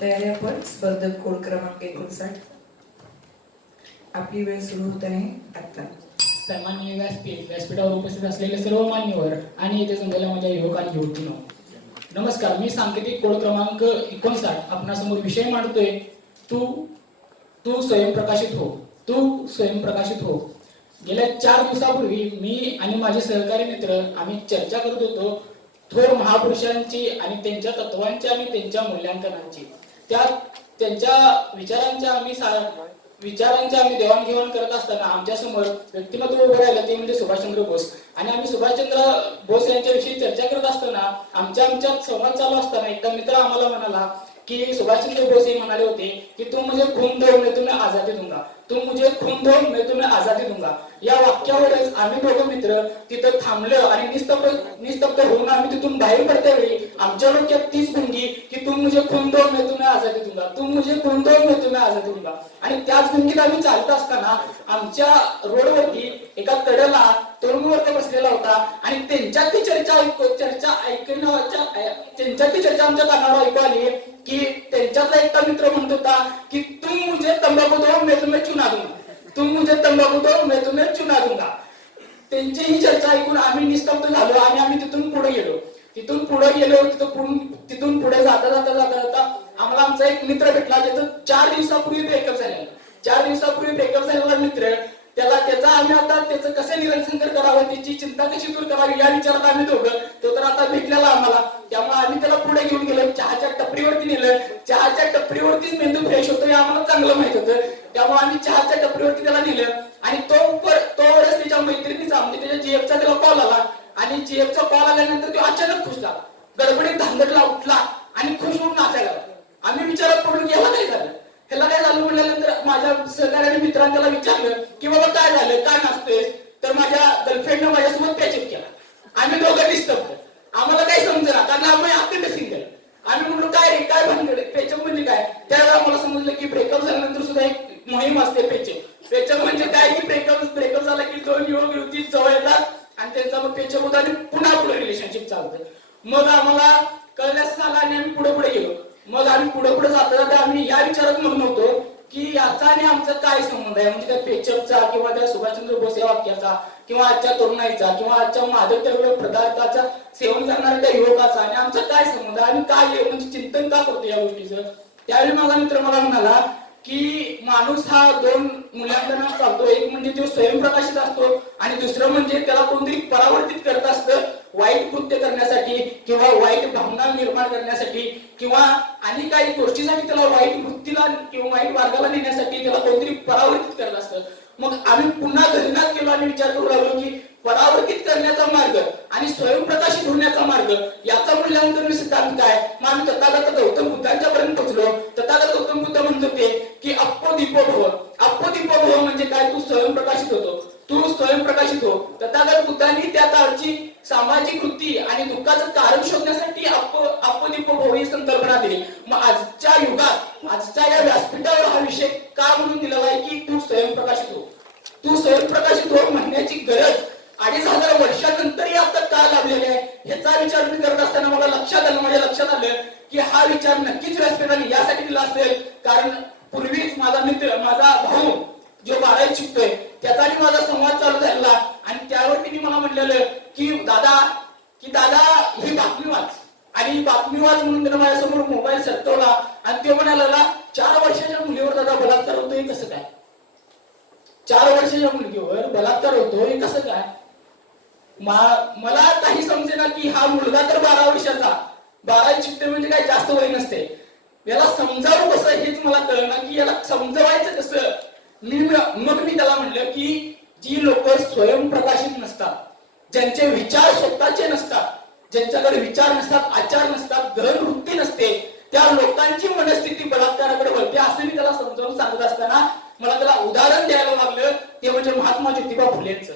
तयारी आपण स्पर्धक कोड क्रमांक एकोणसाठ. आपली वेळ सुरू होत आहे आता सन्मान्य व्यासपीठ व्यासपीठावर उपस्थित असलेले सर्व मान्यवर आणि इथे जमलेल्या माझ्या युवक आणि युवतीनो नमस्कार मी सांकेतिक कोड क्रमांक एकोणसाठ आपणासमोर विषय मांडतोय. तू तू स्वयंप्रकाशित हो. तू स्वयंप्रकाशित हो. गेल्या चार दिवसापूर्वी मी आणि माझे सहकारी मित्र आम्ही चर्चा करत होतो थोर महापुरुषांची आणि त्यांच्या तत्वांची आणि त्यांच्या मूल्यांकनांची. त्या त्यांच्या विचारांच्या आम्ही विचारांची आम्ही देवाणघेवाण करत असताना आमच्यासमोर व्यक्तिमत्व उभं राहिलं ते म्हणजे सुभाषचंद्र बोस. आणि आम्ही सुभाषचंद्र बोस यांच्याविषयी चर्चा करत असताना आमच्या आमच्यात संवाद चालू असताना एकदा मित्र आम्हाला म्हणाला की सुभाषचंद्र बोस हे म्हणाले होते की तू म्हणजे खून दो तुम्ही आझादी आजादी तुम मुझे खून दो मैं तुम्हें आजादी दूंगा। या वाक्यावरच आम्ही दोघं मित्र तिथं थांबलं आणि निस्तब्ध निस्तब्ध होऊन आम्ही तिथून बाहेर पडत्या वेळी आमच्या डोक्यात तीच गुंगी की तू मुझे खून दो मी तुम्ही आजादी दूंगा. तू मुझे खून दो मी तुम्ही आजादी दूंगा. आणि त्याच गुंगीत आम्ही चालत असताना आमच्या रोडवरती एका कडेला तरुण वर्ग बसलेला होता आणि त्यांच्यात ती चर्चा ऐकू चर्चा ऐकण्याच्या त्यांच्यात ती चर्चा आमच्या कानावर ऐकू आली की त्यांच्यातला एकटा मित्र म्हणत होता की तुम मुझे तंबाखू दो मी तुम्ही चुना दूंगा. तुम मुझे तंबाखू दो मैं तुम्हें चुना दूंगा। त्यांची ही चर्चा ऐकून आम्ही निस्तब्ध झालो आणि आम्ही तिथून पुढे गेलो. तिथून पुढे गेलो तिथं पुढून- आम्ही दोघं डिस्टर्ब आम्हाला काही समजेना कारण आम्ही अखंड सिंगल आम्ही म्हणलो काय रे काय भानगड पेचअप म्हणजे काय? त्यावेळेला मला समजलं की ब्रेकअप झाल्यानंतर सुद्धा एक मोहीम असते पेचअप पेचअप म्हणजे काय की ब्रेकअप ब्रेकअप झाला की दोन युवक युवती जवळ येतात आणि त्यांचा मग पेचअप होता आणि पुन्हा पुढे रिलेशनशिप चालतं. मग आम्हाला कळण्यास झालं आणि आम्ही पुढे पुढे गेलो. मग आम्ही पुढे पुढे जाता जाता आम्ही या विचारात मग नव्हतो की याचा आणि आमचा काय संबंध आहे? म्हणजे त्या पेचअपचा किंवा त्या सुभाषचंद्र बोस या वाक्याचा किंवा आजच्या तरुणाईचा किंवा आजच्या मादक द्रव्य पदार्थाचा सेवन करणाऱ्या त्या युवकाचा आणि आमचा काय संबंध आहे? आम्ही काय म्हणजे चिंतन का करतो या गोष्टीचं त्यावेळी माझा मित्र मला म्हणाला की माणूस हा दोन मूल्यांकनात चालतो. एक म्हणजे तो स्वयंप्रकाशित असतो आणि दुसरं म्हणजे त्याला कोणतरी परावर्तित वाईट कृत्य करण्यासाठी किंवा वाईट भावना निर्माण करण्यासाठी किंवा आणि काही गोष्टीसाठी त्याला वाईट वृत्तीला किंवा वाईट मार्गाला नेण्यासाठी त्याला कोणतरी परावर्तित करत असतं. मग आम्ही पुन्हा घरनात केलो आणि विचार करू लागलो की परावर्तित करण्याचा मार्ग आणि स्वयंप्रकाशित होण्याचा मार्ग याचा मूल्यांकन सिद्धांत काय? मग आम्ही तथागत गौतम बुद्धांच्या पर्यंत पोहोचलो. तथागत गौतम बुद्ध म्हणत होते की अप्पो दीपो भव. अप्पो दीपो भव म्हणजे काय? तू स्वयंप्रकाशित होतो. तू स्वयंप्रकाशित हो. तथागत बुद्धांनी त्या काळची सामाजिक वृत्ती आणि दुःखाचं कारण शोधण्यासाठी अप्पो ही संकल्पना दिली. मग आजच्या युगात आजच्या या व्यासपीठावर हा विषय का म्हणून दिलेला आहे की तू स्वयंप्रकाशित हो. तू स्वयंप्रकाशित हो म्हणण्याची गरज अडीच हजार वर्षानंतरही आता का लाभलेले आहे? ह्याचा विचार मी करत असताना मला लक्षात आलं माझ्या लक्षात आलं की हा विचार नक्की व्यासपीठाने यासाठी दिला असेल कारण पूर्वीच माझा मित्र माझा भाऊ जो बारावीत शिकतोय त्याचा आणि माझा संवाद चालू झालेला आणि त्यावर त्यांनी मला म्हणलेलं की दादा की दादा ही बातमी वाच आणि ही बातमी वाच म्हणून त्यानं माझ्यासमोर मोबाईल सरकवला आणि तो म्हणाला चार वर्षाच्या मुलीवर दादा बलात्कार होतोय कसं काय चार वर्षाच्या मुलगीवर बलात्कार होतो हे कसं काय मा- मला काही समजेना की हा मुलगा तर बारा वर्षाचा बारा शिकते म्हणजे काय जास्त वय नसते याला समजावं कसं हेच मला कळना की याला समजवायचं कसं मी मग मी त्याला म्हणलं की जी लोक स्वयंप्रकाशित नसतात ज्यांचे विचार स्वतःचे नसतात. ज्यांच्याकडे विचार नसतात आचार नसतात ग्रहण वृत्ती नसते त्या लोकांची मनस्थिती बलात्काराकडे वळते असं मी त्याला समजावून सांगत असताना मला त्याला उदाहरण द्यायला लागलं. ते म्हणजे महात्मा ज्योतिबा फुलेंचं.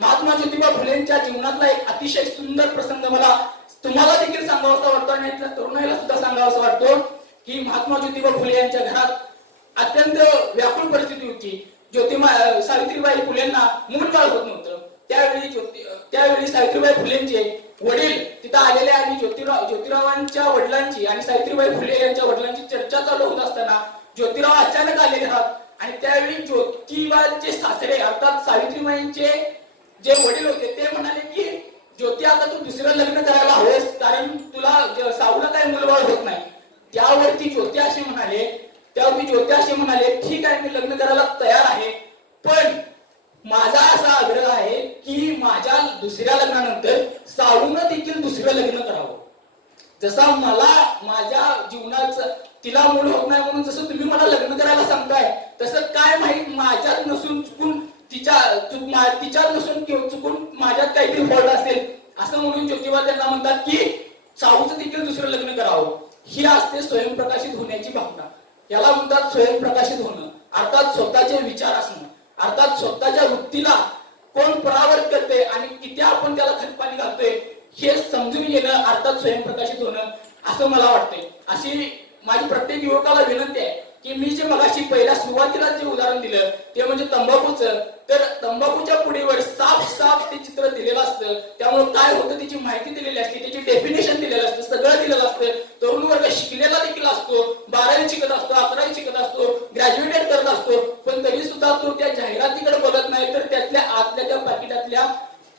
महात्मा ज्योतिबा फुलेंच्या जीवनातला एक अतिशय सुंदर प्रसंग मला तुम्हाला देखील सांगावासा वाटतो आणि तरुणाईला सुद्धा सांगावासा वाटतो की महात्मा ज्योतिबा फुले यांच्या घरात अत्यंत व्याकुळ परिस्थिती होती. ज्योतिमा सावित्रीबाई फुलेंना मूल बाळ होत नव्हतं. त्यावेळी ज्योती त्यावेळी सावित्रीबाई फुलेंचे वडील तिथं आलेले आणि ज्योतिराव ज्योतिरावांच्या वडिलांची आणि सावित्रीबाई फुले यांच्या वडिलांची चर्चा चालू होत असताना ज्योतिराव अचानक आलेले आहात. आणि त्यावेळी ज्योतिबाचे सासरे अर्थात सावित्रीबाईंचे जे वडील होते ते म्हणाले की ज्योती आता तू दुसरं लग्न करायला हवेस कारण तुला ज- साऊला काही मुलबाळ होत नाही. त्यावरती ज्योती असे म्हणाले त्यावरती ज्योती असे म्हणाले ठीक आहे मी लग्न करायला तयार आहे पण माझा असा आग्रह आहे की माझ्या दुसऱ्या लग्नानंतर साऊनं देखील दुसरं लग्न करावं. जसा मला माझ्या जीवनाचं तिला मूळ होत नाही म्हणून जसं तुम्ही मला लग्न करायला सांगताय तसं काय माहीत माझ्यात नसून चुकून तिच्या तिच्यात नसून किंवा चुकून माझ्यात काहीतरी फॉल्ट असेल असं म्हणून ज्योतिबा त्यांना म्हणतात की साऊचं देखील दुसरं लग्न करावं. ही असते स्वयंप्रकाशित होण्याची भावना. याला म्हणतात स्वयंप्रकाशित होणं. अर्थात स्वतःचे विचार असणं. अर्थात स्वतःच्या वृत्तीला कोण परावर्त करते आणि किती आपण त्याला खतपाणी घालतोय हे समजून घेणं अर्थात स्वयंप्रकाशित होणं असं मला वाटतंय. अशी माझी प्रत्येक युवकाला विनंती आहे. की मी जे मगाशी पहिल्या सुरुवातीला जे उदाहरण दिलं ते म्हणजे तंबाखूचं तर तंबाखूच्या पुढीवर साफ साफ ते चित्र दिलेलं असतं. त्यामुळे काय होतं त्याची माहिती दिलेली असते त्याची डेफिनेशन दिलेलं असतं सगळं दिलेलं असतं. तरुण वर्ग शिकलेला देखील असतो बारावी शिकत असतो अकरावी शिकत असतो ग्रॅज्युएटेड करत असतो पण तरी सुद्धा तो त्या जाहिरातीकडे बघत नाही तर त्यातल्या आतल्या त्या पाकिटातल्या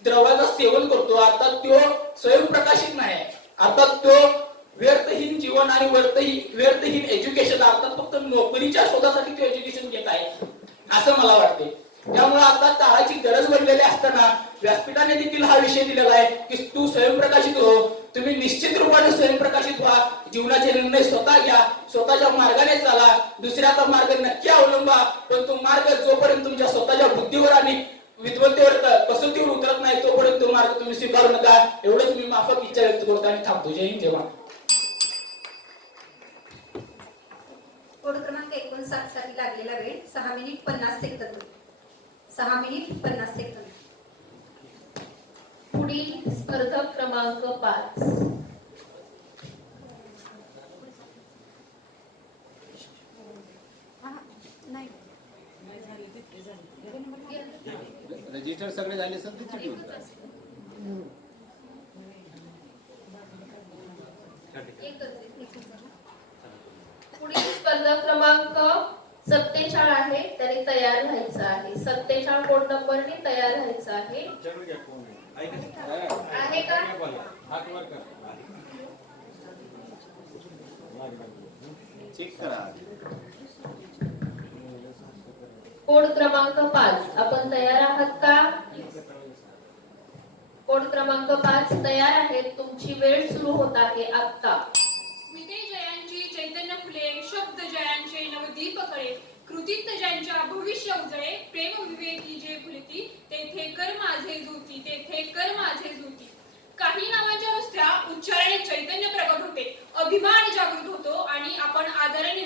द्रव्याचं सेवन करतो. अर्थात तो स्वयंप्रकाशित नाही. अर्थात तो व्यर्थहीन जीवन आणि व्यर्थहीन व्यर्थहीन एज्युकेशन अर्थात फक्त नोकरीच्या शोधासाठी तो एज्युकेशन घेत आहे असं मला वाटते त्यामुळे आता काळाची गरज बनलेली असताना व्यासपीठाने देखील हा विषय दिलेला आहे की तू स्वयंप्रकाशित हो. तुम्ही निश्चित रूपाने स्वयंप्रकाशित व्हा. जीवनाचे निर्णय स्वतः घ्या. स्वतःच्या मार्गाने चाला. दुसऱ्याचा मार्ग नक्की अवलंबा. पण तो मार्ग जोपर्यंत तुमच्या स्वतःच्या बुद्धीवर आणि विद्वत्तेवर क- कसोटीवर उतरत नाही तोपर्यंत तो मार्ग तुम्ही स्वीकारू नका. एवढंच मी माफक इच्छा व्यक्त करतो आणि थांबतो. जय हिंद जय कोड क्रमांक एकोणसाठसाठी लागलेला वेळ सहा मिनिट पन्नास सेकंद. सहा मिनिट पन्नास सेकंद. पुढील स्पर्धक क्रमांक पाच. रजिस्टर सगळे झाले असेल तर चिठ्ठी होईल. पुढील स्पर्धक क्रमांक सत्तेचाळ आहे त्याने तयार व्हायचं आहे. सत्तेचाळ कोड नंबरने तयार व्हायचं आहे? आहे? का? चेक करा. कोड क्रमांक पाच. आपण तयार आहात का? कोड क्रमांक पाच तयार आहेत. तुमची वेळ सुरू होत आहे आता स्मिते जयांची चैतन्य फुले शब्द जयांचे नवदीप कळे कृतीत ज्यांच्या भविष्य उजळे प्रेम विवेकी जे फुलती तेथे कर माझे जुती तेथे कर माझे जुती. काही नावांच्या नुसत्या उच्चारणे चैतन्य प्रकट होते अभिमान जागृत होतो आणि आपण आदराने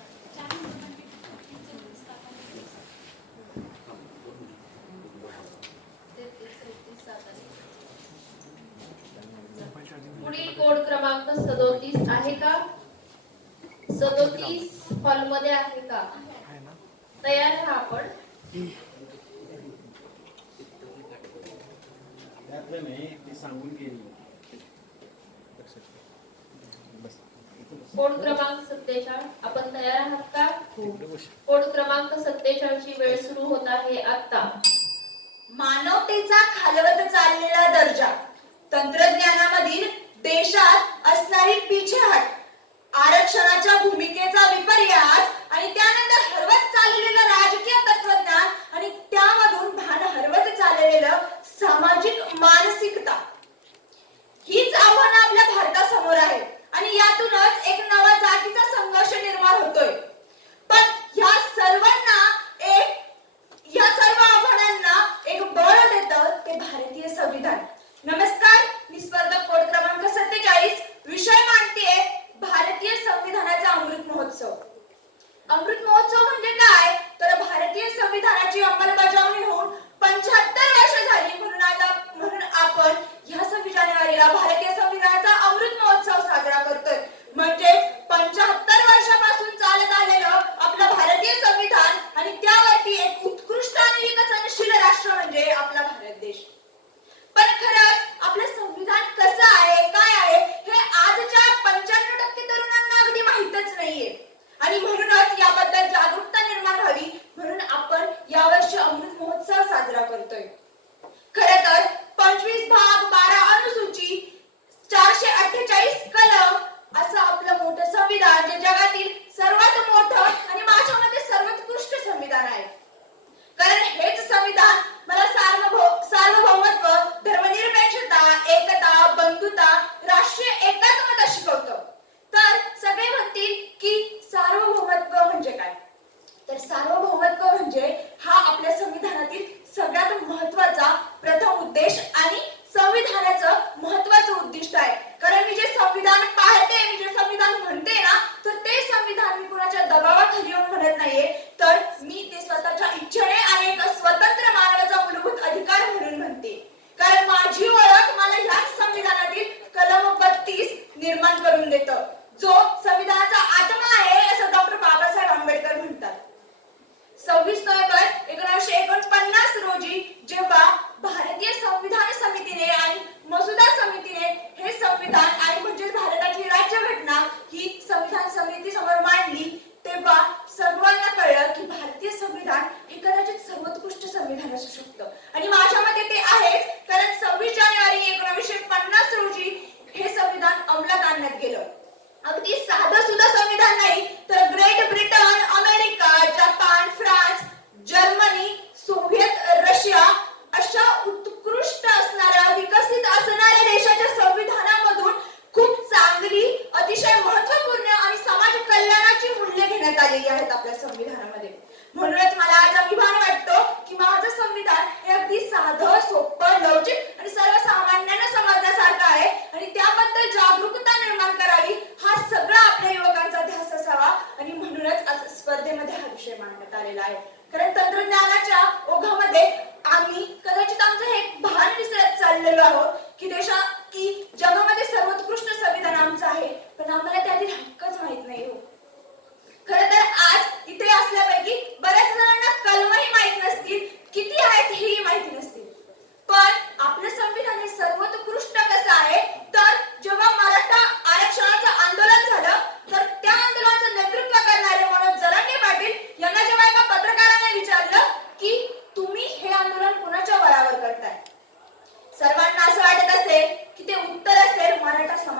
पुढील कोड क्रमांक सदोतीस आहे का? सदोतीस हॉलमध्ये आहे का? तयार राहा आपण. सांगून गेली कोड क्रमांक सत्तेचाळीस? आपण तयार आहात का? कोड क्रमांक सत्तेचाळीस ची वेळ सुरू होत आहे आता मानवतेचा खालवत चाललेला दर्जा. तंत्रज्ञानामधील देशात असणारी पिछेहाट आरक्षणाच्या भूमिकेचा विपर्यास आणि त्यानंतर हरवत चाललेलं राजकीय तत्वज्ञान आणि त्यामधून भान हरवत चाललेलं सामाजिक मानसिकता. हीच आव्हानं आपल्या भारतासमोर आहेत आणि यातूनच एक नवा जातीचा संघर्ष निर्माण होतोय. पण या सर्वांना एक या सर्व आव्हानांना एक बळ देत ते भारतीय संविधान. नमस्कार मी स्पर्धक कोड क्रमांक सत्तेचाळीस विषय मांडतेय भारतीय संविधानाचा अमृत महोत्सव. अमृत महोत्सव म्हणजे काय? तर भारतीय संविधानाची अंमलबजावणी होऊन पंच्याहत्तर वर्ष झाली.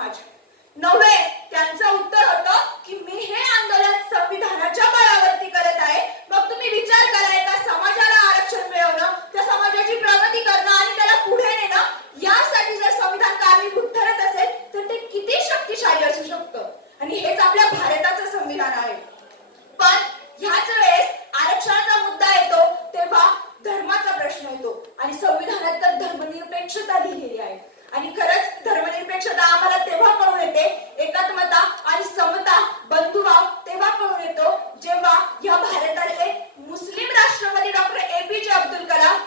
समाज नव्हे त्यांचं उत्तर होत की मी हे आंदोलन संविधानाच्या बळावरती करत आहे. मग तुम्ही विचार करा एका समाजाला आरक्षण मिळवणं त्या समाजाची प्रगती करणं आणि त्याला पुढे नेणं यासाठी जर संविधान कारणीभूत ठरत असेल तर ते किती शक्तिशाली असू शकतं? आणि हेच आपल्या भारताचं संविधान आहे. पण ह्याच वेळेस आरक्षणाचा मुद्दा येतो तेव्हा धर्माचा प्रश्न येतो. आणि संविधानात तर धर्मनिरपेक्षता लिहिलेली आहे. आणि खरंच धर्मनिरपेक्षता आम्हाला तेव्हा कळून येते. एकात्मता आणि समता बंधुभाव तेव्हा कळून येतो जेव्हा या भारताचे मुस्लिम राष्ट्रपती डॉक्टर ए पी जे अब्दुल कलाम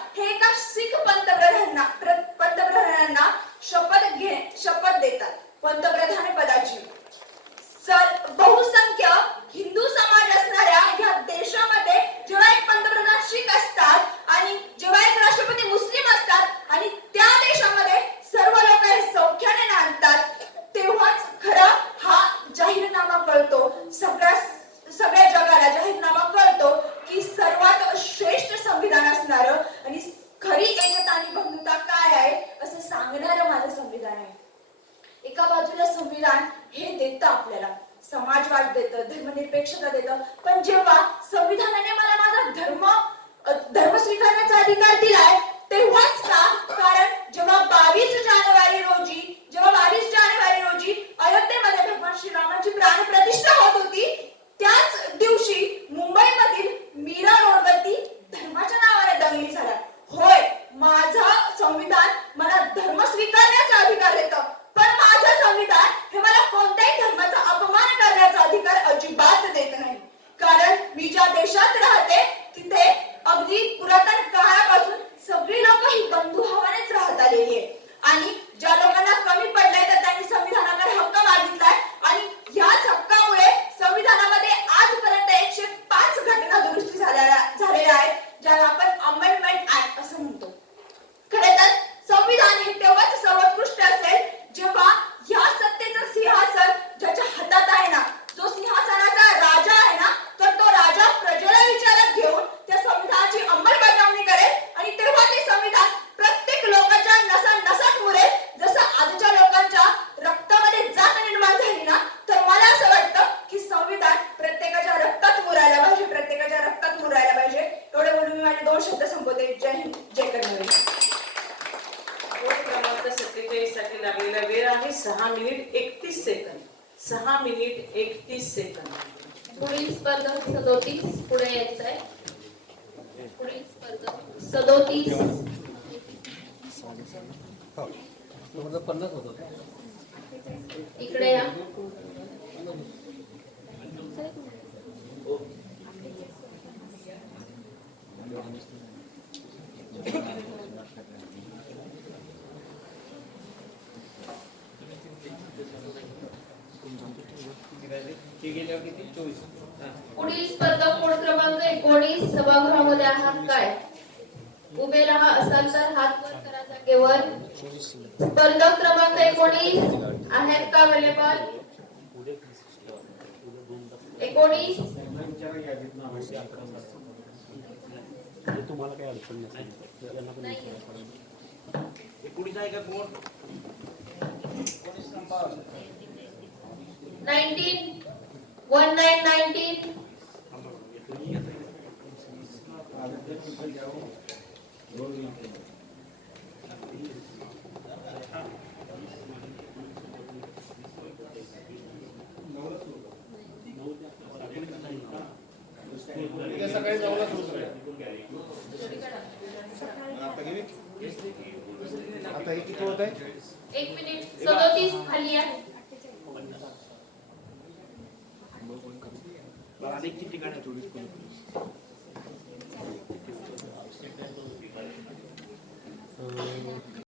इकडे या. पुढील स्पर्धा कोण क्रमांक एकोणीस? सभागृहामध्ये आहात काय? उभे राहा असाल तर हात केवळ बंद क्रमांक एकोणीस आहेत का अवेलेबल एकोणीस. तुम्हाला काही अडचण नाही एकोणीस आहे का कोण नाईन्टीन. One nine nineteen.